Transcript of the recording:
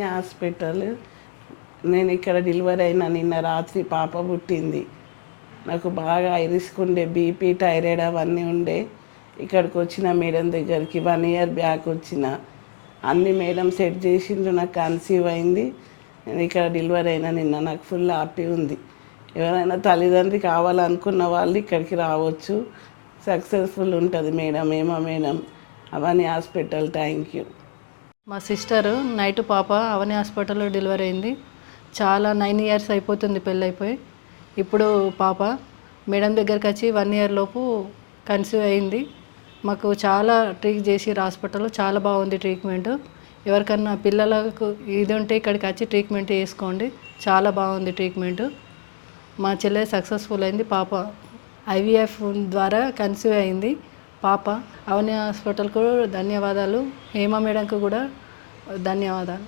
Hospital. నేను ఇక్కడ delivery అయిన నిన్న రాత్రి పాప పుట్టింది. నాకు బాగా ఐరిస్క్ ఉండే బీపీ థైరాయిడ్ అవన్నీ ఉండే. ఇక్కడికి వచ్చిన మేడం దగ్గరికి వన్ ఇయర్ బ్యాక్ వచ్చిన. అన్ని మేడం సెట్ చేసిండ్రు నాకు కన్సీవ్ అయింది. నేను ఇక్కడ డెలివరీ అయినా నిన్న నాకు ఫుల్ హ్యాపీ ఉంది. ఎవరైనా తల్లిదండ్రి కావాలనుకున్న వాళ్ళు ఇక్కడికి రావచ్చు. సక్సెస్ఫుల్ ఉంటుంది మేడం ఏమో మేడం? అవన్నీ హాస్పిటల్ థ్యాంక్ యూ. మా సిస్టర్ నైట్ పాప అవని హాస్పిటల్లో డెలివరీ అయింది. చాలా నైన్ ఇయర్స్ అయిపోతుంది పెళ్ళైపోయి. ఇప్పుడు పాప మేడం దగ్గరికి వచ్చి వన్ ఇయర్ లోపు కన్సీవ్ అయింది. మాకు చాలా ట్రీట్ చేసి హాస్పిటల్లో చాలా బాగుంది ట్రీట్మెంట్. ఎవరికన్నా పిల్లలకు ఇది ఉంటే ఇక్కడికి వచ్చి ట్రీట్మెంట్ చేసుకోండి. చాలా బాగుంది ట్రీట్మెంట్. మా చెల్లె సక్సెస్ఫుల్ అయింది. పాప ఐవీఎఫ్ ద్వారా కన్సీవ్ అయింది. పాప అవని హాస్పిటల్కు ధన్యవాదాలు. హేమ మేడంకు కూడా ధన్యవాదాలు.